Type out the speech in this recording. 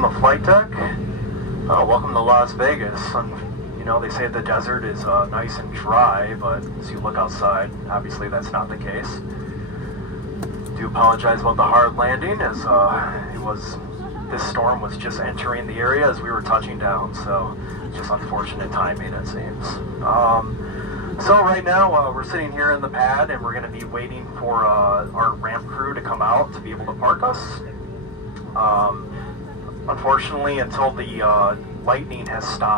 welcome to flight deck. Welcome to Las Vegas. You know, they say the desert is nice and dry, but as you look outside, obviously that's not the case. Do apologize about the hard landing, as this storm was just entering the area as we were touching down, so just unfortunate timing, it seems. So right now we're sitting here in the pad, and we're going to be waiting for our ramp crew to come out to be able to park us. Unfortunately, until the lightning has stopped,